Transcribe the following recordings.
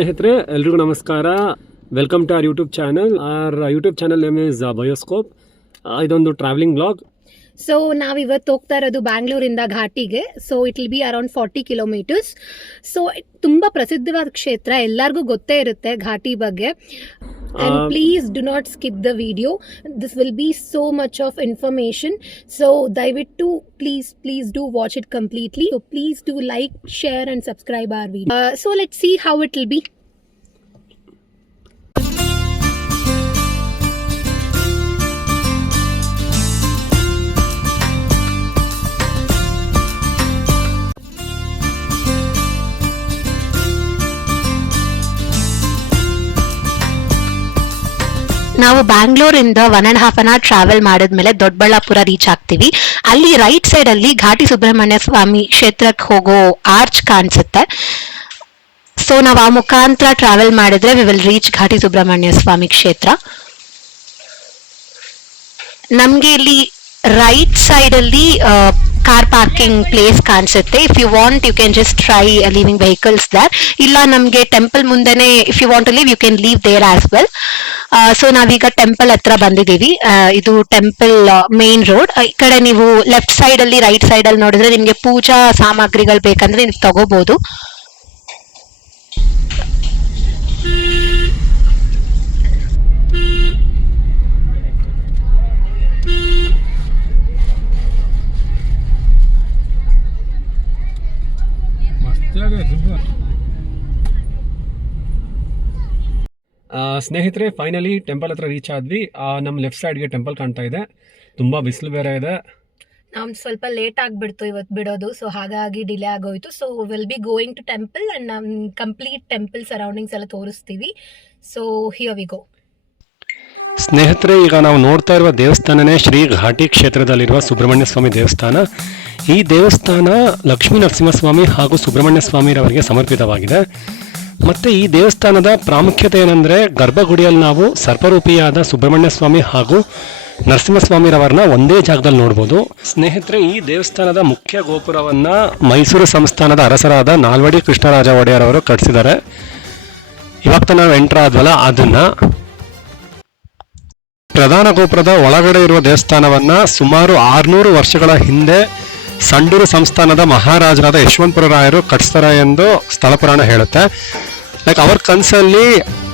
ಸ್ನೇಹಿತರೆ ಎಲ್ರಿಗೂ ನಮಸ್ಕಾರ. Welcome to our YouTube channel. Our YouTube channel name is Bioscope. ಇದೊಂದು ಟ್ರಾವೆಲಿಂಗ್ ಬ್ಲಾಗ್. ಸೊ ನಾವಿವತ್ತು ಹೋಗ್ತಾ ಇರೋದು ಬ್ಯಾಂಗ್ಳೂರಿಂದ ಘಾಟಿಗೆ. So it will be around 40 kilometres. So ತುಂಬ ಪ್ರಸಿದ್ಧವಾದ ಕ್ಷೇತ್ರ, ಎಲ್ಲರಿಗೂ ಗೊತ್ತೇ ಇರುತ್ತೆ ಘಾಟಿ ಬಗ್ಗೆ. And please do not skip the video. This will be so much of information. So ದಯವಿಟ್ಟು please do watch it completely. So please do like, share and subscribe our video. So let's see how it will be. ನಾವು ಬ್ಯಾಂಗ್ಳೂರಿಂದ 1.5 hour travel ಮಾಡಿದ್ಮೇಲೆ Doddaballapura reach ಆಗ್ತೀವಿ. ಅಲ್ಲಿ right side ಅಲ್ಲಿ ಘಾಟಿ ಸುಬ್ರಹ್ಮಣ್ಯ ಸ್ವಾಮಿ ಕ್ಷೇತ್ರಕ್ಕೆ ಹೋಗೋ arch ಕಾಣಿಸುತ್ತೆ. So ನಾವು ಆ ಮುಖಾಂತರ ಟ್ರಾವೆಲ್ ಮಾಡಿದ್ರೆ we will reach Ghati Subramanya Swamy ಕ್ಷೇತ್ರ. ನಮ್ಗೆ ಇಲ್ಲಿ ರೈಟ್ ಸೈಡ್ ಅಲ್ಲಿ ಕಾರ್ ಪಾರ್ಕಿಂಗ್ ಪ್ಲೇಸ್ ಕಾಣಿಸುತ್ತೆ. If you want you can just try leaving vehicles there. ಇಲ್ಲ ನಮ್ಗೆ ಟೆಂಪಲ್ ಮುಂದೆನೆ if you want to leave you can leave there as well. So ನಾವೀಗ temple ಹತ್ರ ಬಂದಿದ್ದೀವಿ. ಇದು ಟೆಂಪಲ್ ಮೇನ್ ರೋಡ್. ಈ ಕಡೆ ನೀವು ಲೆಫ್ಟ್ ಸೈಡ್ ಅಲ್ಲಿ ರೈಟ್ ಸೈಡ್ ಅಲ್ಲಿ ನೋಡಿದ್ರೆ ನಿಮ್ಗೆ ಪೂಜಾ ಸಾಮಗ್ರಿಗಳು ಬೇಕಂದ್ರೆ ನೀವು ತಗೋಬಹುದು. ಸ್ನೇಹಿತರೆ ಫೈನಲಿ ಟೆಂಪಲ್ ಹತ್ರ ರೀಚ್ ಆದ್ವಿ. ನಮ್ಮ ಲೆಫ್ಟ್ ಸೈಡ್ಗೆ ಟೆಂಪಲ್ ಕಾಣ್ತಾ ಇದೆ. ತುಂಬ ಬಿಸಿಲು ಬೇರೆ ಇದೆ. ನಾವು ಸ್ವಲ್ಪ ಲೇಟ್ ಆಗಿಬಿಡ್ತು ಇವತ್ತು ಬಿಡೋದು, ಸೊ ಹಾಗಾಗಿ ಡಿಲೇ ಆಗೋಯ್ತು. So will be going to temple and ನಮ್ಮ ಕಂಪ್ಲೀಟ್ ಟೆಂಪಲ್ ಸರೌಂಡಿಂಗ್ಸ್ ಎಲ್ಲ ತೋರಿಸ್ತೀವಿ. So here we go. ಸ್ನೇಹಿತರೆ ಈಗ ನಾವು ನೋಡ್ತಾ ಇರುವ ದೇವಸ್ಥಾನನೇ ಶ್ರೀ ಘಾಟಿ ಕ್ಷೇತ್ರದಲ್ಲಿರುವ ಸುಬ್ರಹ್ಮಣ್ಯ ಸ್ವಾಮಿ ದೇವಸ್ಥಾನ. ಈ ದೇವಸ್ಥಾನ ಲಕ್ಷ್ಮೀ ನರಸಿಂಹಸ್ವಾಮಿ ಹಾಗೂ ಸುಬ್ರಹ್ಮಣ್ಯ ಸ್ವಾಮಿರವರಿಗೆ ಸಮರ್ಪಿತವಾಗಿದೆ. ಮತ್ತು ಈ ದೇವಸ್ಥಾನದ ಪ್ರಾಮುಖ್ಯತೆ ಏನಂದರೆ ಗರ್ಭಗುಡಿಯಲ್ಲಿ ನಾವು ಸರ್ಪರೂಪಿಯಾದ ಸುಬ್ರಹ್ಮಣ್ಯ ಸ್ವಾಮಿ ಹಾಗೂ ನರಸಿಂಹಸ್ವಾಮಿರವರನ್ನ ಒಂದೇ ಜಾಗದಲ್ಲಿ ನೋಡ್ಬೋದು. ಸ್ನೇಹಿತರೆ ಈ ದೇವಸ್ಥಾನದ ಮುಖ್ಯ ಗೋಪುರವನ್ನು ಮೈಸೂರು ಸಂಸ್ಥಾನದ ಅರಸರಾದ ನಾಲ್ವಡಿ ಕೃಷ್ಣರಾಜ ಒಡೆಯರ್ ಅವರು ಕಟ್ಟಿಸಿದ್ದಾರೆ. ಇವಾಗ ನಾವು ಎಂಟರ್ ಆದ್ವಲ್ಲ ಅದನ್ನು. ಪ್ರಧಾನ ಗೋಪುರದ ಒಳಗಡೆ ಇರುವ ದೇವಸ್ಥಾನವನ್ನು ಸುಮಾರು 600 ವರ್ಷಗಳ ಹಿಂದೆ ಸಂಡೂರು ಸಂಸ್ಥಾನದ ಮಹಾರಾಜರಾದ ಯಶವಂತಪುರ ರಾಯರು ಕಟ್ಟಿಸ್ತಾರೆ ಎಂದು ಸ್ಥಳ ಪುರಾಣ ಹೇಳುತ್ತೆ. ಲೈಕ್ ಅವ್ರ ಕನಸಲ್ಲಿ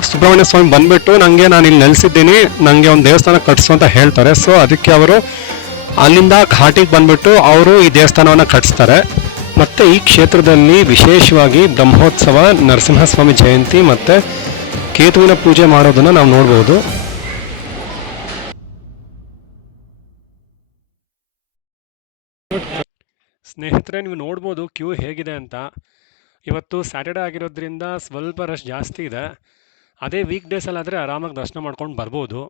ಸುಬ್ರಹ್ಮಣ್ಯ ಸ್ವಾಮಿ ಬಂದ್ಬಿಟ್ಟು ನಾನು ಇಲ್ಲಿ ನೆಲೆಸಿದ್ದೀನಿ, ನನಗೆ ಒಂದು ದೇವಸ್ಥಾನ ಕಟ್ಟಿಸು ಅಂತ ಹೇಳ್ತಾರೆ. ಸೊ ಅದಕ್ಕೆ ಅವರು ಅಲ್ಲಿಂದ ಘಾಟಿಗೆ ಬಂದ್ಬಿಟ್ಟು ಅವರು ಈ ದೇವಸ್ಥಾನವನ್ನು ಕಟ್ಟಿಸ್ತಾರೆ. ಮತ್ತು ಈ ಕ್ಷೇತ್ರದಲ್ಲಿ ವಿಶೇಷವಾಗಿ ಬ್ರಹ್ಮೋತ್ಸವ, ನರಸಿಂಹಸ್ವಾಮಿ ಜಯಂತಿ ಮತ್ತು ಕೇತುವಿನ ಪೂಜೆ ಮಾಡೋದನ್ನು ನಾವು ನೋಡ್ಬೋದು. ಸ್ನೇಹಿತರೆ ನೀವು ನೋಡ್ಬೋದು ಕ್ಯೂ ಹೇಗಿದೆ ಅಂತ. ಇವತ್ತು ಸ್ಯಾಟರ್ಡೆ ಆಗಿರೋದ್ರಿಂದ ಸ್ವಲ್ಪ ರಶ್ ಜಾಸ್ತಿ ಇದೆ. ಅದೇ ವೀಕ್ ಡೇಸಲ್ಲಾದರೆ ಆರಾಮಾಗಿ ದರ್ಶನ ಮಾಡ್ಕೊಂಡು ಬರ್ಬೋದು.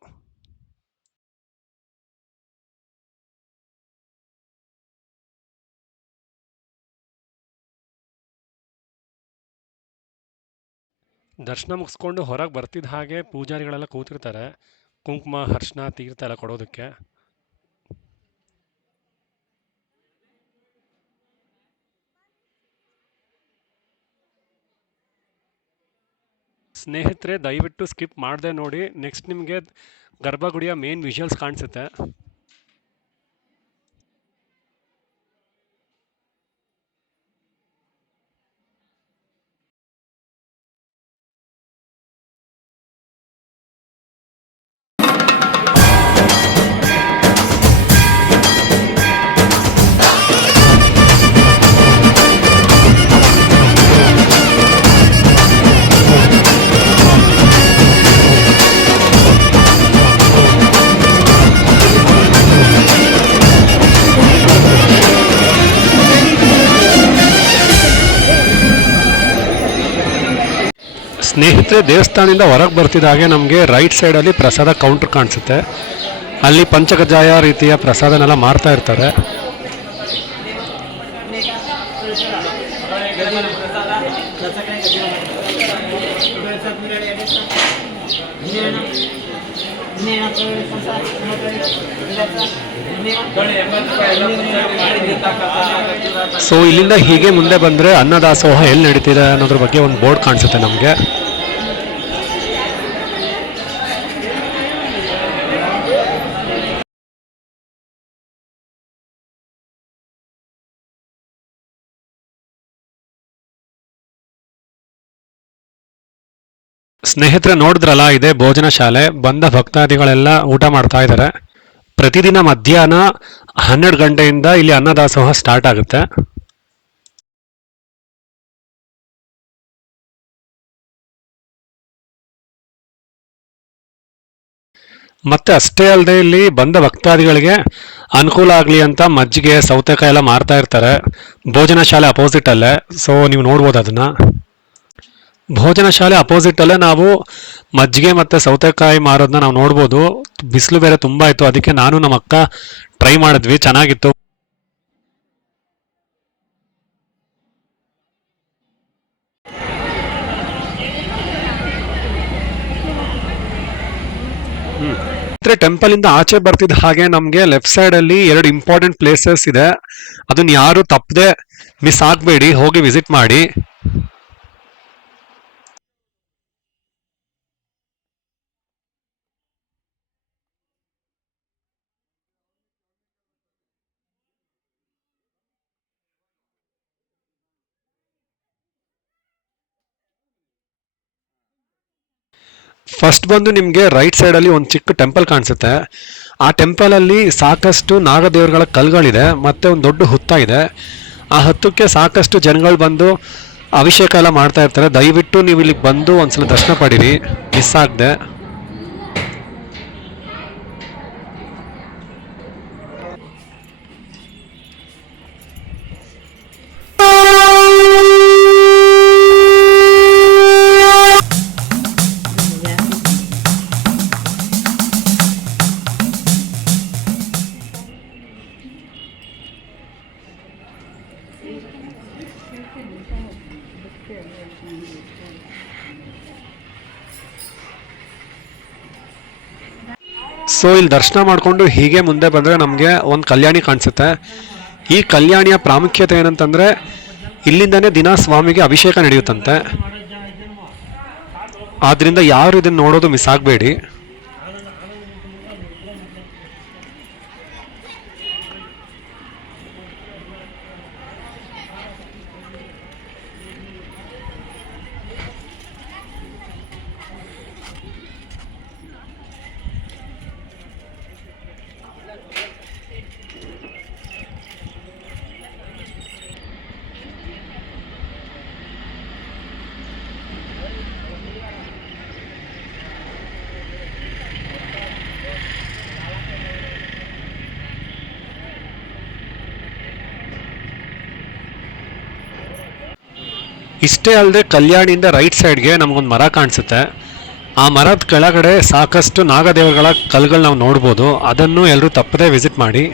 ದರ್ಶನ ಮುಗಿಸ್ಕೊಂಡು ಹೊರಗೆ ಬರ್ತಿದ್ದ ಹಾಗೆ ಪೂಜಾರಿಗಳೆಲ್ಲ ಕೂತಿರ್ತಾರೆ ಕುಂಕುಮ, ಅರ್ಶಿನ, ತೀರ್ಥ ಎಲ್ಲ ಕೊಡೋದಕ್ಕೆ. ಸ್ನೇಹಿತರೆ ದಯವಿಟ್ಟು ಸ್ಕಿಪ್ ಮಾಡದೆ ನೋಡಿ. ನೆಕ್ಸ್ಟ್ ನಿಮಗೆ ಗರ್ಭಗುಡಿಯ ಮೇನ್ ವಿಜುವಲ್ಸ್ ಕಾಣಿಸುತ್ತೆ. ಸ್ನೇಹಿತರೆ ದೇವಸ್ಥಾನದಿಂದ ಹೊರಗೆ ಬರ್ತಿದ್ದ ಹಾಗೆ ನಮಗೆ ರೈಟ್ ಸೈಡಲ್ಲಿ ಪ್ರಸಾದ ಕೌಂಟರ್ ಕಾಣಿಸುತ್ತೆ. ಅಲ್ಲಿ ಪಂಚಕಜಾಯ ರೀತಿಯ ಪ್ರಸಾದನೆಲ್ಲ ಮಾರ್ತಾ ಇರ್ತಾರೆ. ಸೊ ಇಲ್ಲಿಂದ ಹೀಗೆ ಮುಂದೆ ಬಂದರೆ ಅನ್ನದಾಸೋಹ ಎಲ್ಲಿ ನಡೀತಿದೆ ಅನ್ನೋದ್ರ ಬಗ್ಗೆ ಒಂದು ಬೋರ್ಡ್ ಕಾಣಿಸುತ್ತೆ ನಮಗೆ. ಸ್ನೇಹಿತರೆ ನೋಡಿದ್ರಲ್ಲ, ಇದೆ ಭೋಜನ ಶಾಲೆ. ಬಂದ ಭಕ್ತಾದಿಗಳೆಲ್ಲ ಊಟ ಮಾಡ್ತಾ ಇದ್ದಾರೆ. ಪ್ರತಿದಿನ ಮಧ್ಯಾಹ್ನ 12 ಗಂಟೆಯಿಂದ ಇಲ್ಲಿ ಅನ್ನದಾಸೋಹ ಸ್ಟಾರ್ಟ್ ಆಗುತ್ತೆ. ಮತ್ತೆ ಅಷ್ಟೇ ಅಲ್ಲದೆ ಇಲ್ಲಿ ಬಂದ ಭಕ್ತಾದಿಗಳಿಗೆ ಅನುಕೂಲ ಆಗಲಿ ಅಂತ ಮಜ್ಜಿಗೆ, ಸೌತೆಕಾಯಿ ಎಲ್ಲ ಮಾರ್ತಾ ಇರ್ತಾರೆ ಭೋಜನ ಶಾಲೆ ಅಪೋಸಿಟ್ ಅಲ್ಲೇ. ಸೊ ನೀವು ನೋಡ್ಬೋದು ಅದನ್ನ. ಭೋಜನ ಶಾಲೆ ಅಪೋಸಿಟ್ ಅಲ್ಲೇ ನಾವು ಮಜ್ಜಿಗೆ ಮತ್ತೆ ಸೌತೆಕಾಯಿ ಮಾರೋದನ್ನ ನಾವು ನೋಡ್ಬೋದು. ಬಿಸಿಲು ಬೇರೆ ತುಂಬಾ ಇತ್ತು, ಅದಕ್ಕೆ ನಾನು ನಮ್ಮ ಅಕ್ಕ ಟ್ರೈ ಮಾಡಿದ್ವಿ, ಚೆನ್ನಾಗಿತ್ತು. ಟೆಂಪಲ್ ಇಂದ ಆಚೆ ಬರ್ತಿದ್ದ ಹಾಗೆ ನಮ್ಗೆ ಲೆಫ್ಟ್ ಸೈಡ್ ಅಲ್ಲಿ 2 ಇಂಪಾರ್ಟೆಂಟ್ ಪ್ಲೇಸಸ್ ಇದೆ. ಅದನ್ನ ಯಾರು ತಪ್ಪದೆ ಮಿಸ್ ಆಗ್ಬೇಡಿ, ಹೋಗಿ ವಿಸಿಟ್ ಮಾಡಿ. ಫಸ್ಟ್ ಬಂದು ನಿಮಗೆ ರೈಟ್ ಸೈಡ್ ಅಲ್ಲಿ ಒಂದು ಚಿಕ್ಕ ಟೆಂಪಲ್ ಕಾಣಿಸುತ್ತೆ. ಆ ಟೆಂಪಲ್ ಅಲ್ಲಿ ಸಾಕಷ್ಟು ನಾಗದೇವರುಗಳ ಕಲ್ಗಳಿದೆ, ಮತ್ತೆ ಒಂದು ದೊಡ್ಡ ಹುತ್ತ ಇದೆ. ಆ ಹುತ್ತಕ್ಕೆ ಸಾಕಷ್ಟು ಜನಗಳು ಬಂದು ಅಭಿಷೇಕ ಎಲ್ಲ ಮಾಡ್ತಾ ಇರ್ತಾರೆ. ದಯವಿಟ್ಟು ನೀವು ಇಲ್ಲಿಗೆ ಬಂದು ಒಂದ್ಸಲ ದರ್ಶನ ಪಡೀರಿ, ಮಿಸ್ ಆಗದೆ. ಸೊ ಇಲ್ಲಿ ದರ್ಶನ ಮಾಡಿಕೊಂಡು ಹೀಗೆ ಮುಂದೆ ಬಂದರೆ ನಮಗೆ ಒಂದು ಕಲ್ಯಾಣಿ ಕಾಣಿಸುತ್ತೆ. ಈ ಕಲ್ಯಾಣಿಯ ಪ್ರಾಮುಖ್ಯತೆ ಏನಂತಂದರೆ ಇಲ್ಲಿಂದನೇ ದಿನ ಸ್ವಾಮಿಗೆ ಅಭಿಷೇಕ ನಡೆಯುತ್ತಂತೆ. ಆದ್ದರಿಂದ ಯಾರು ಇದನ್ನು ನೋಡೋದು ಮಿಸ್ ಆಗಬೇಡಿ. ಇಷ್ಟೇ ಅಲ್ಲದೆ ಕಲ್ಯಾಣಿಯಿಂದ ರೈಟ್ ಸೈಡ್ಗೆ ನಮಗೊಂದು ಮರ ಕಾಣಿಸುತ್ತೆ. ಆ ಮರದ ಕೆಳಗಡೆ ಸಾಕಷ್ಟು ನಾಗದೇವರುಗಳ ಕಲ್ಗಳು ನಾವು ನೋಡ್ಬೋದು. ಅದನ್ನು ಎಲ್ಲರೂ ತಪ್ಪದೇ ವಿಸಿಟ್ ಮಾಡಿ.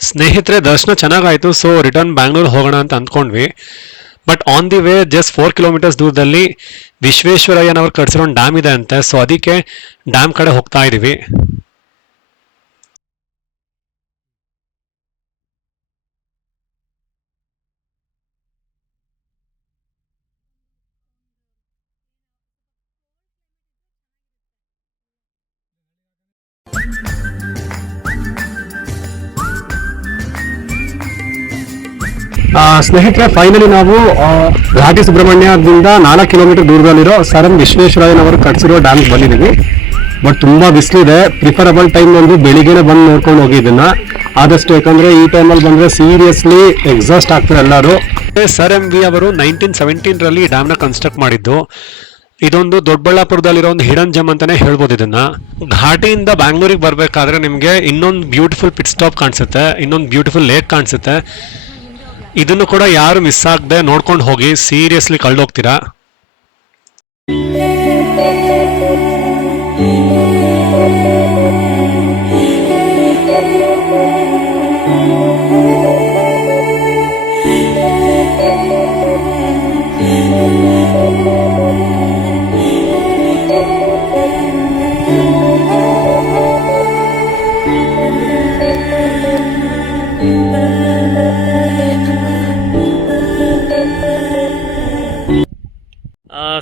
ಸ್ನೇಹಿತರೆ ದರ್ಶನ ಚೆನ್ನಾಗಾಯಿತು. ಸೊ ರಿಟರ್ನ್ ಬ್ಯಾಂಗ್ಳೂರ್ ಹೋಗೋಣ ಅಂತ ಅಂದ್ಕೊಂಡ್ವಿ. But on the way just 4 kilometres ದೂರದಲ್ಲಿ ವಿಶ್ವೇಶ್ವರಯ್ಯನವ್ರು ಕಟ್ಸಿರೋ ಒಂದು ಡ್ಯಾಮ್ ಇದೆ ಅಂತೆ. ಸೊ ಅದಕ್ಕೆ ಡ್ಯಾಮ್ ಕಡೆ ಹೋಗ್ತಾ ಇದ್ದೀವಿ. ಸ್ನೇಹಿತರೆ ಫೈನಲಿ ನಾವು ಘಾಟಿ ಸುಬ್ರಹ್ಮಣ್ಯದಿಂದ 4 ಕಿಲೋಮೀಟರ್ ದೂರದಲ್ಲಿರೋ ಸರ್ ಎಂ ವಿಶ್ವೇಶ್ವರಯ್ಯನವರು ಕಟ್ಸಿರೋ ಡ್ಯಾಮ್ಗೆ ಬಂದಿದ್ದೀವಿ. ಬಟ್ ತುಂಬಾ ಬಿಸಿಲಿದೆ. ಪ್ರಿಫರಬಲ್ ಟೈಮ್ ಒಂದು ಬೆಳಿಗ್ಗೆನೆ ಬಂದು ನೋಡ್ಕೊಂಡು ಹೋಗಿ ಇದನ್ನ ಆದಷ್ಟು, ಯಾಕಂದ್ರೆ ಈ ಟೈಮಲ್ಲಿ ಬಂದ್ರೆ ಸೀರಿಯಸ್ಲಿ ಎಕ್ಸಾಸ್ಟ್ ಆಗ್ತಾರೆ ಎಲ್ಲರೂ. ಸರ್ ಎಂ ವಿ ಅವರು 1917ರಲ್ಲಿ ಡ್ಯಾಮ್ನ ಕನ್ಸ್ಟ್ರಕ್ಟ್ ಮಾಡಿದ್ದು. ಇದೊಂದು ದೊಡ್ಡಬಳ್ಳಾಪುರದಲ್ಲಿರೋ ಒಂದು ಹಿಡನ್ ಜಮ್ ಅಂತಾನೆ ಹೇಳ್ಬೋದು ಇದನ್ನ. ಘಾಟಿಯಿಂದ ಬ್ಯಾಂಗ್ಳೂರಿಗೆ ಬರಬೇಕಾದ್ರೆ ನಿಮಗೆ ಇನ್ನೊಂದು ಬ್ಯೂಟಿಫುಲ್ ಪಿಟ್ ಸ್ಟಾಪ್ ಕಾಣಿಸುತ್ತೆ, ಇನ್ನೊಂದು ಬ್ಯೂಟಿಫುಲ್ ಲೇಕ್ ಕಾಣಿಸುತ್ತೆ. ಇದನ್ನು ಕೂಡ ಯಾರು ಮಿಸ್ ಆಗದೆ ನೋಡ್ಕೊಂಡು ಹೋಗಿ, ಸೀರಿಯಸ್ಲಿ ಕಳ್ದೋಗ್ತೀರಾ.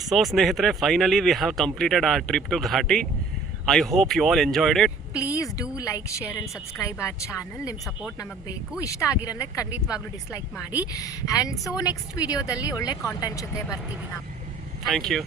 ಸೊ ಸ್ನೇಹಿತರೆ, finally we have completed our trip to Ghati. I hope you all enjoyed it. Please do like, share and subscribe our channel. ನಿಮ್ಮ ಸಪೋರ್ಟ್ ನಮಗೆ ಬೇಕು. ಇಷ್ಟ ಆಗಿರಂದ್ರೆ ಖಂಡಿತವಾಗ್ಲೂ ಡಿಸ್ಲೈಕ್ ಮಾಡಿ. ಆ್ಯಂಡ್ ಸೊ ನೆಕ್ಸ್ಟ್ ವಿಡಿಯೋದಲ್ಲಿ ಒಳ್ಳೆ ಕಾಂಟೆಂಟ್ ಜೊತೆ ಬರ್ತೀವಿ ನಾವು. Thank you.